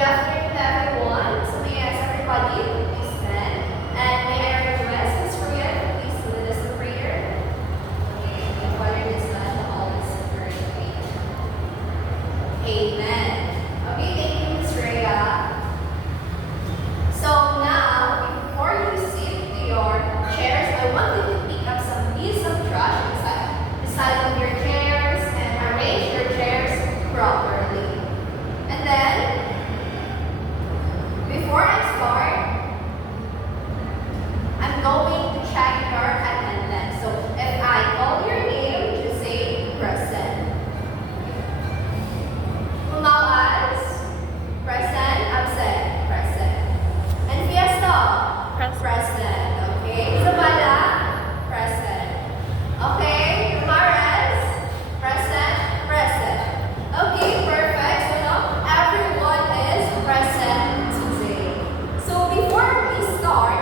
afternoon, everyone. So may I ask everybody to please stand, and may I request Ms. Rhea to please lead us in prayer. Okay, the Father, the Son, the Holy Spirit. Amen. Okay, thank you, Ms. Rhea. So now, before you sit to your chairs, I want you to pick up some piece of trash beside of your chairs and arrange your chairs properly. And then, before I start, I'm going to check your attendance. So if I call your name, just say present. Kumawas, present, absent, present. And Fiesta, present. Okay. Zabala, present. Okay. Maras, present. Okay, perfect. So now everyone is present today. So before we start,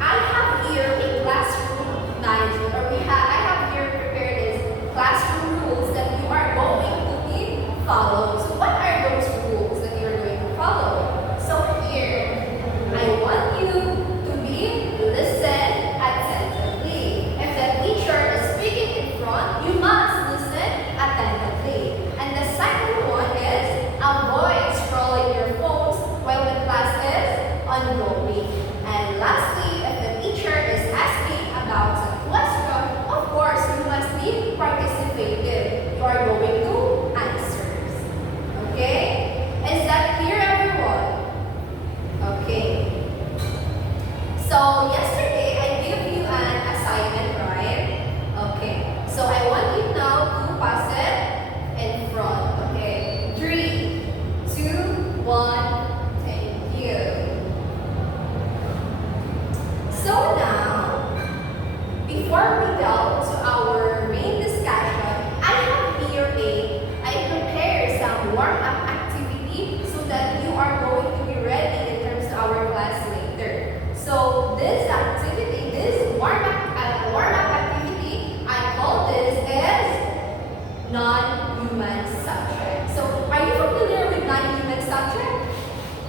I have here a classroom manager, or I have here prepared is classroom rules that you are going to be followed. So what are those rules that you are going to follow? So here, I want you to listen attentively. If the teacher is speaking in front, you must listen attentively. And the second one is avoid scrolling your phones while the class is ongoing. And lastly, if the teacher is asking about a question, of course, you must be participative. You are going to answer. Okay? Is that clear, everyone? Okay. So, yesterday, I gave you an assignment, right? Okay. So, I want you now to pass it in front. Okay. 3, 2, 1. Thank you. So now, before we delve to our main discussion, I have here I prepared some warm-up activity so that you are going to be ready in terms of our class later. So this activity, this warm-up activity, I call this as non-human subject. So are you familiar with non-human subject?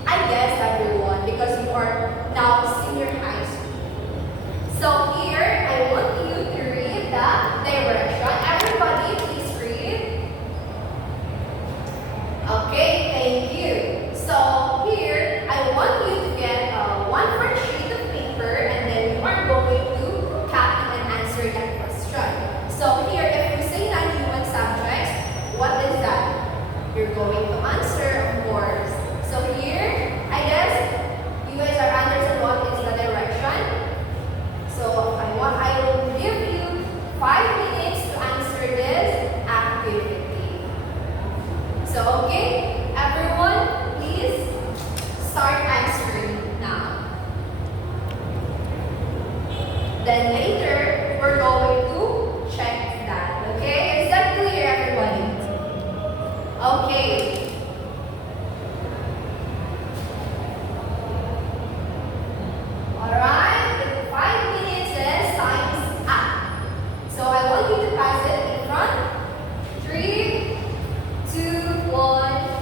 I guess everyone, because you are now senior high school. So here, I want you to read the direction. Everybody, please read. Okay, thank you. So here, I want you to get one fresh sheet of paper, and then you are going to copy and answer that question. So here, if you say non-human subjects, what is that? You're going to answer, of course. So here, I guess you guys are understand what is the direction. So I will give you 5 minutes to answer this activity. So okay, everyone, please start answering now. Then later, we're going to check that. Okay, is that clear, everybody? Okay. Alright, the 5 minutes is time's up. So I want you to pass it in front. 3, 2, 1.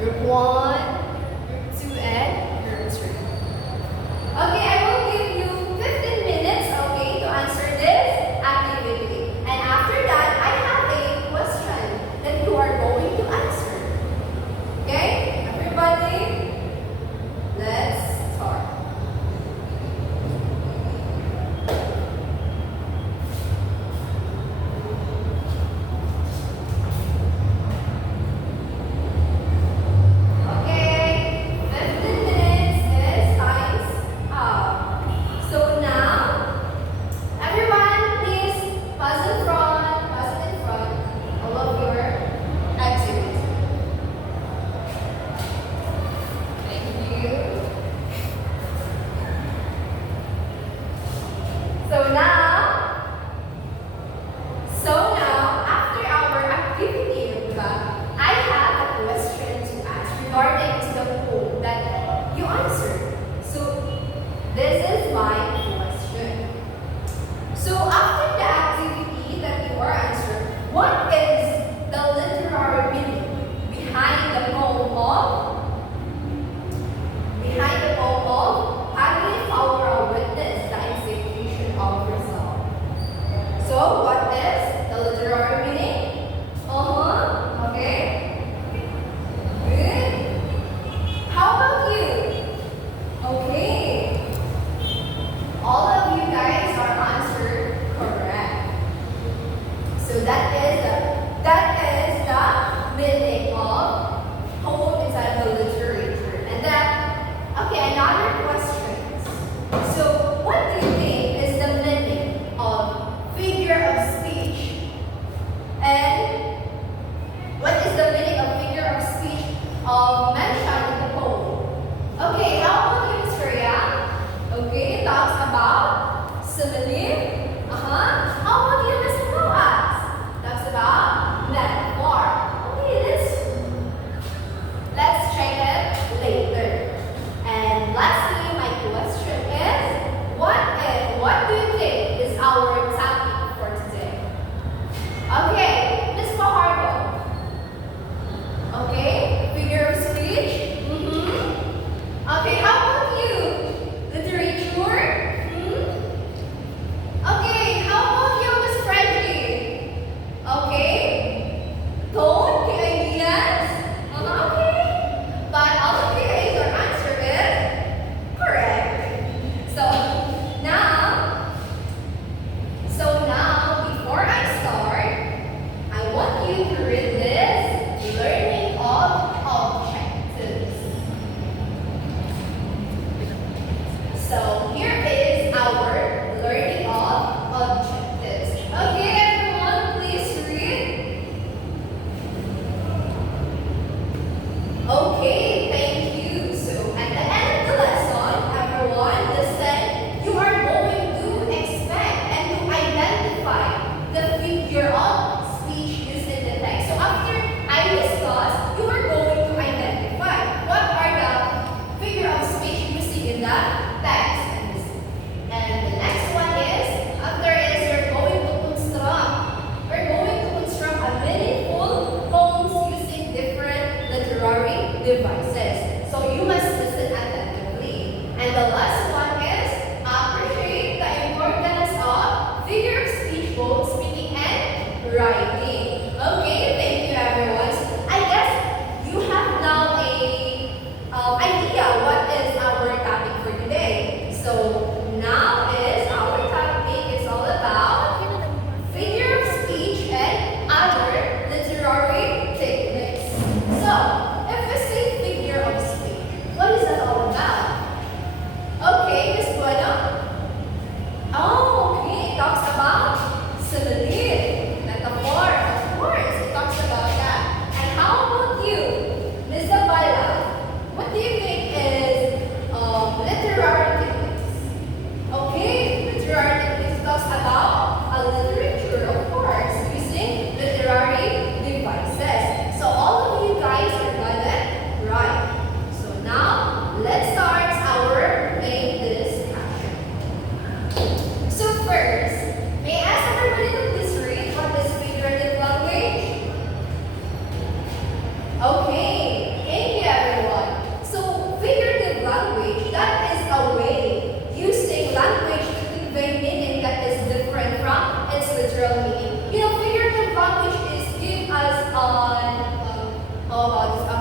Group 1, Group 2, and Group 3. Okay, I will give you 15 minutes, okay, to answer this activity. And after that, I have a question that you are going to answer. Okay, everybody, let's start. After our activity, I have a question to ask regarding to the poem that you answered. So, this is my question. So, after the activity that you are answering, what is the literary meaning behind the poem of Having Our Witness, the Execution of Rizal? So, what is the literary meaning? Okay. Good. How about you? Okay. All of you guys are answered correct. So that is the meaning of poem inside the literature. And then, okay, another question. So what do you think is the meaning of figure of speech? And what is the meaning of figure of speech mentioned in the poem? Okay, how about you, Miss Rhea? Okay, it talks about simile. How about you, Miss Roas? Talks about metaphor. Okay, let's check it later. And lastly, my question is, what do you think is our topic for today? Okay, Miss Fajardo. Okay, figure of speech. Okay, how about you? Literature. Okay, how about you, Miss Freddy? Okay, tone, the ideas. Okay, but all of you guys, your answer is correct. So now, before I start, I want you to read this learning of objectives. So here is our learning of objectives. Okay, everyone, please read. Okay, thank you. So at the end of the lesson, everyone, listen, you are going to expect and to identify the figure of speech used in the text. So after I discuss, you are going to identify what are the figure of speech using in the text. And the next one is, after is we're going to construct a meaningful poems using different literary devices. So you must listen attentively. And the last one is appreciate the importance of figure of speech, both speaking and writing. Okay, thank you, everyone. So I guess you have now a idea what is our topic for today. So now is our topic is all about figure of speech and other literary techniques. So if we say figure of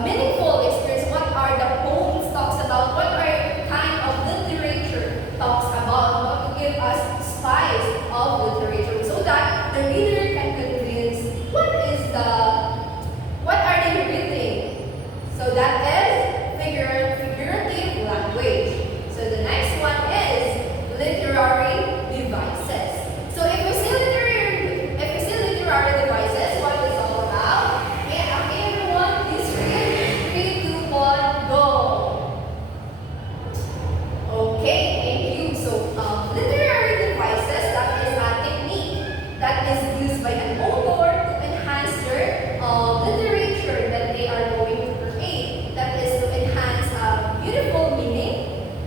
meaningful experience, what are the poems talks about, what are kind of literature talks about, what to give us spice of literature so that the reader can convince what are they reading. So that is figurative language. So the next one is literary devices. So if we say literary devices, what is all about? Okay, everyone, please read. 3, 2, 1, go. Okay, thank you. So literary devices, that is a technique that is used by an author to enhance their literature that they are going to create. That is to enhance a beautiful meaning,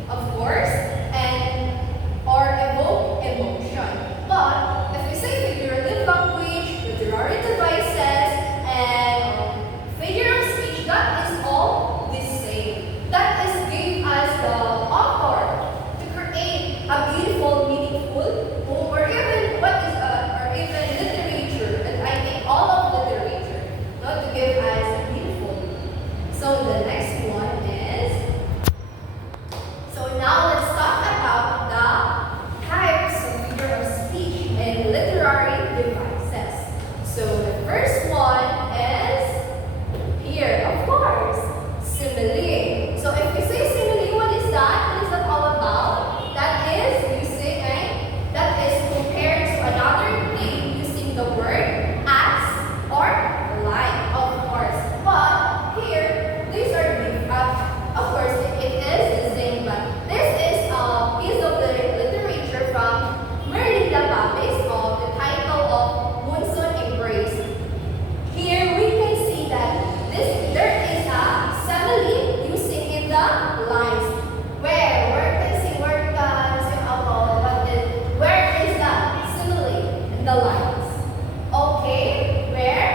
of course, and or evoke emotion. But if we say figurative language, literary devices, and figure of speech, that is all the same. That is give us the author to create a beautiful, meaningful, or even literature. And I think all of literature, not to give us a beautiful. So the next one is. So now let's talk about the types of figure of speech and literary devices. So the first one is here, of course, simile. So if we say simile, what is that? What is that all about? That is that is compared to another thing using the word as or like, of course. But here, these are of course, it is the same, but this is a piece of literature from Merlinda Babis of the title of Monsoon Embrace. Here we can see that there is a simile using in the lines. Where is the simile in the lines? Okay, where?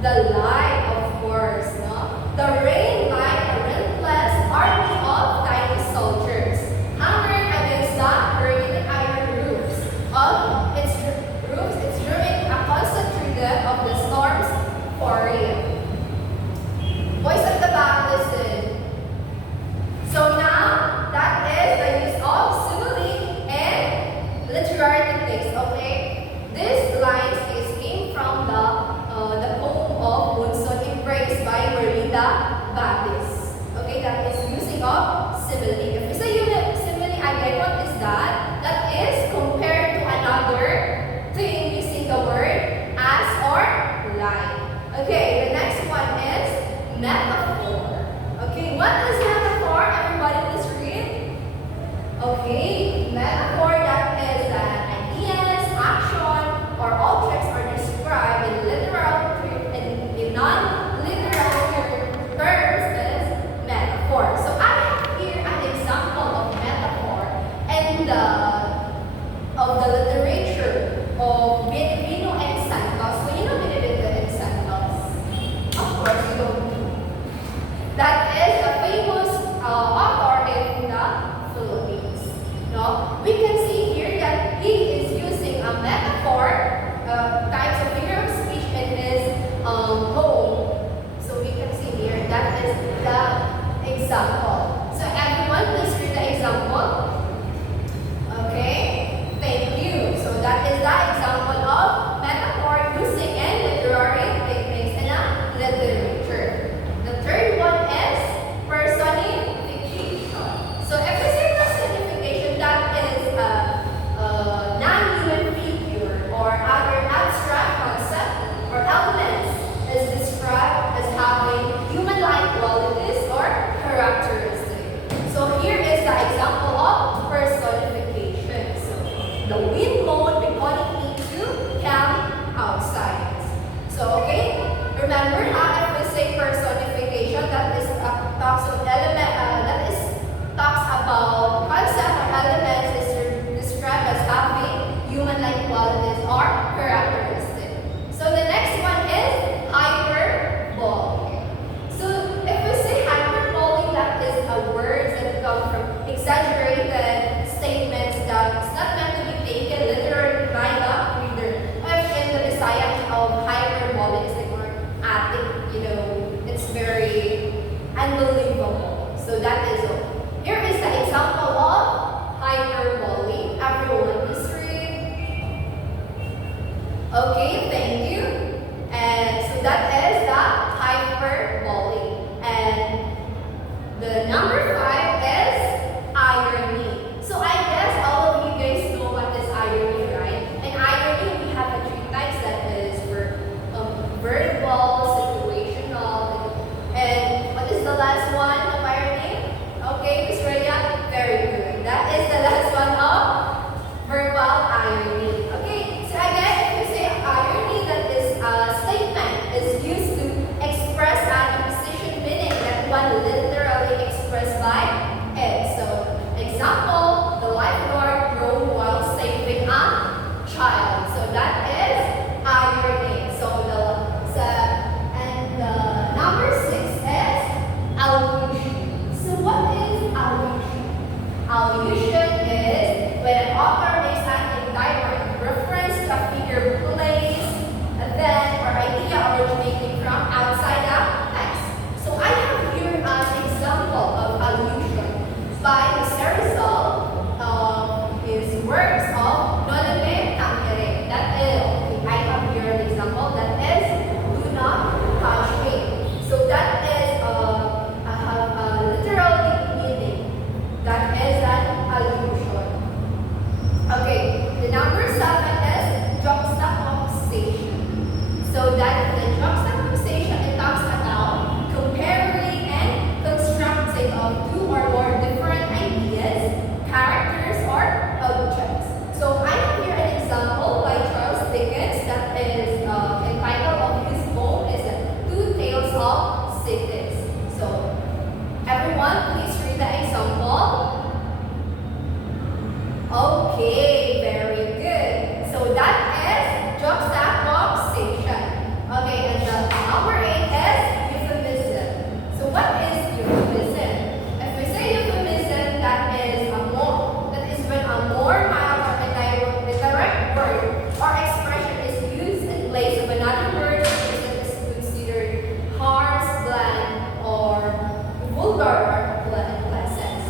The light, of course, no? The rain like a relentless army of tiny soldiers, hammered against the hurricane iron roofs of its during a constant trigger of the storm's fury. Boys at the back, listen. So now, that is the use of simile and literary techniques, okay? This lines came from the poem of Monsoon Embrace by Merlinda Babis. Okay, that is using of simile. If we say simile again, what is that? That is compared to another thing using the word as or like. Okay, the next one is metaphor. Okay, what is metaphor? Everybody please read. Okay, metaphor, that is that ideas, action, or objects are described in non-literal terms as metaphor. So I have here an example of metaphor and of the literature of Benevino and Santos. So you know Benevino and Santos? Of course you don't. That is a famous author in the Philippines. No? We can see here that he is using a metaphor, types of figure of speech in his poem. So we can see here that is the example. So everyone, please read the example. Okay, thank you. So that is the example of metaphor using in literary techniques in a literature. The third one is personification. So if we say personification, that is a non-human figure or other abstract concept or elements is described as having human-like qualities or characteristics. unbelievable. So that is all. Here is the example of hyperbole. Everyone please read. Okay, thank you. And so that is the hyperbole. And the number 5 is irony. So I guess all of you guys know what is irony, right? In irony, we have a 3 types, that is verbal, situational, and what is the last one of irony? Okay, Miss Rhea? Very good. That is the last one of verbal irony. Okay, so again, if you say irony, that is a statement is used to express an opposition meaning that one literally expressed by it. So, example, the lifeguard drove while saving a child. So that is irony. And the number 6 is allusion. So what is allusion? Allusion is when an author makes an indirect reference to a figure, place, event, or idea originating from outside the text. So I have here an example of allusion by Mr. Rizal, his works of Nolime Tangere. That is, I have here an example that is do not touch me. So that is I have a literal meaning. That is an allusion. Okay, the number 7 is juxtaposition. So that the juxtaposition, it talks about comparing and constructing of 2 or more different ideas, characters, or objects. So I have here an example by Charles Dickens that is entitled of his poem is Two Tales of Cities. So everyone, please read the example. Okay, very good. So that is juxtaposition. Okay, and the number 8 is euphemism. So what is euphemism? If we say euphemism, that is when a more mild or indirect word or expression is used in place of another word that is considered harsh, bland, or vulgar or pleasant.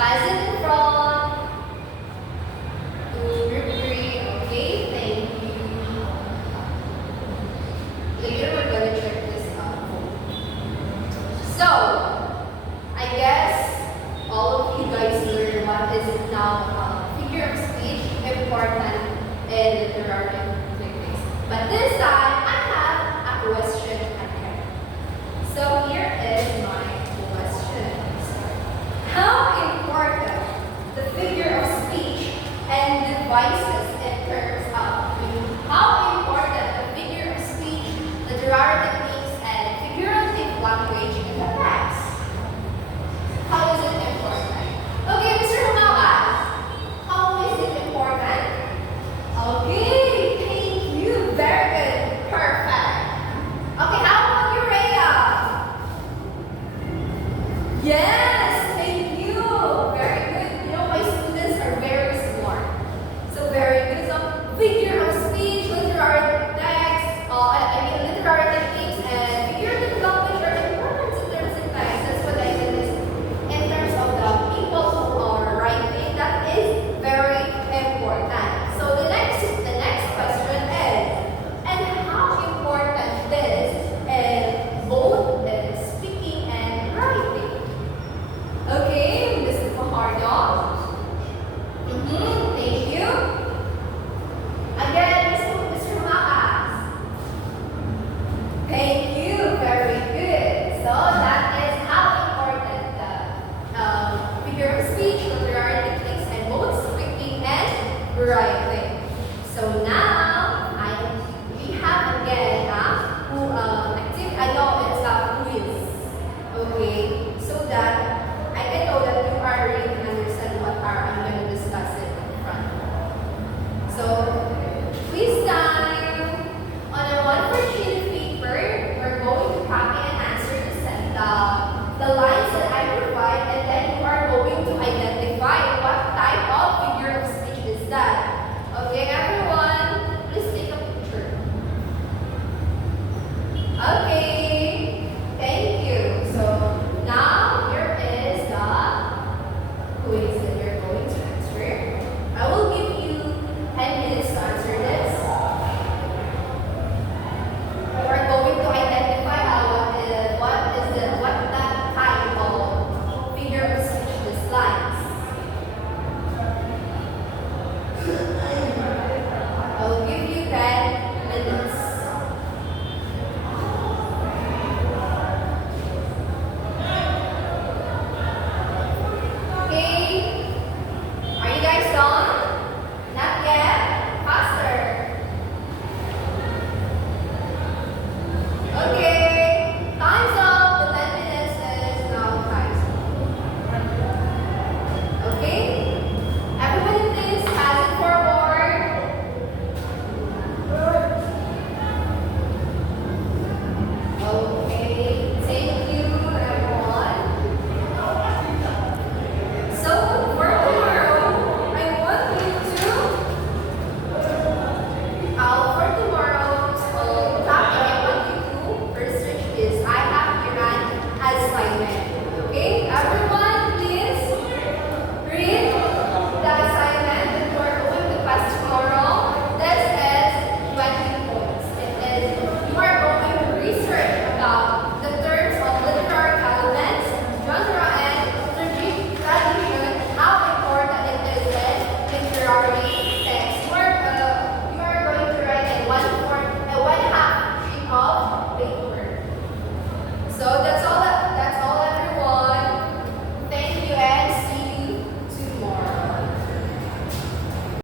Pass it in front to group 3. Okay, thank you. Later we're gonna check this out. So, I guess all of you guys learned what is now figure of speech important in literary techniques. But this time,